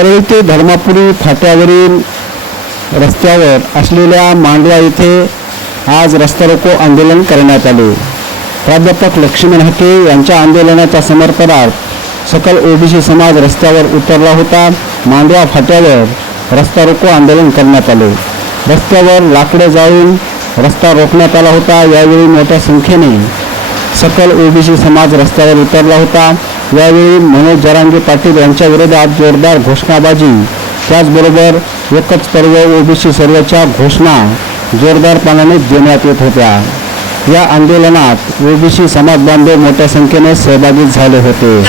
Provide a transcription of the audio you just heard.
परळी ते धर्मापुरी फाट्यावरील रस्त्यावर असलेल्या मांडवा येथे आज रस्ता रोको आंदोलन करण्यात आले. प्राध्यापक लक्ष्मण हके यांच्या आंदोलनाच्या समर्पणार्थ सकल ओबीसी समाज रस्त्यावर उतरला होता. मांडवा फाट्यावर रस्ता रोको आंदोलन करण्यात आले. रस्त्यावर लाकडे जाळून रस्ता रोखण्यात आला होता. यावेळी मोठ्या संख्येने सकल ओबीसी समाज रस्त्यावर उतरला होता. यावेळी मनोज जरांगे पाटील यांच्या विरोधात जोरदार घोषणाबाजी. त्याचबरोबर एकच पर्व ओबीसी सर्वेच्या घोषणा जोरदारपणाने देण्यात येत होत्या. या आंदोलनात ओबीसी समाज बांधव मोठ्या संख्येने सहभागी झाले होते.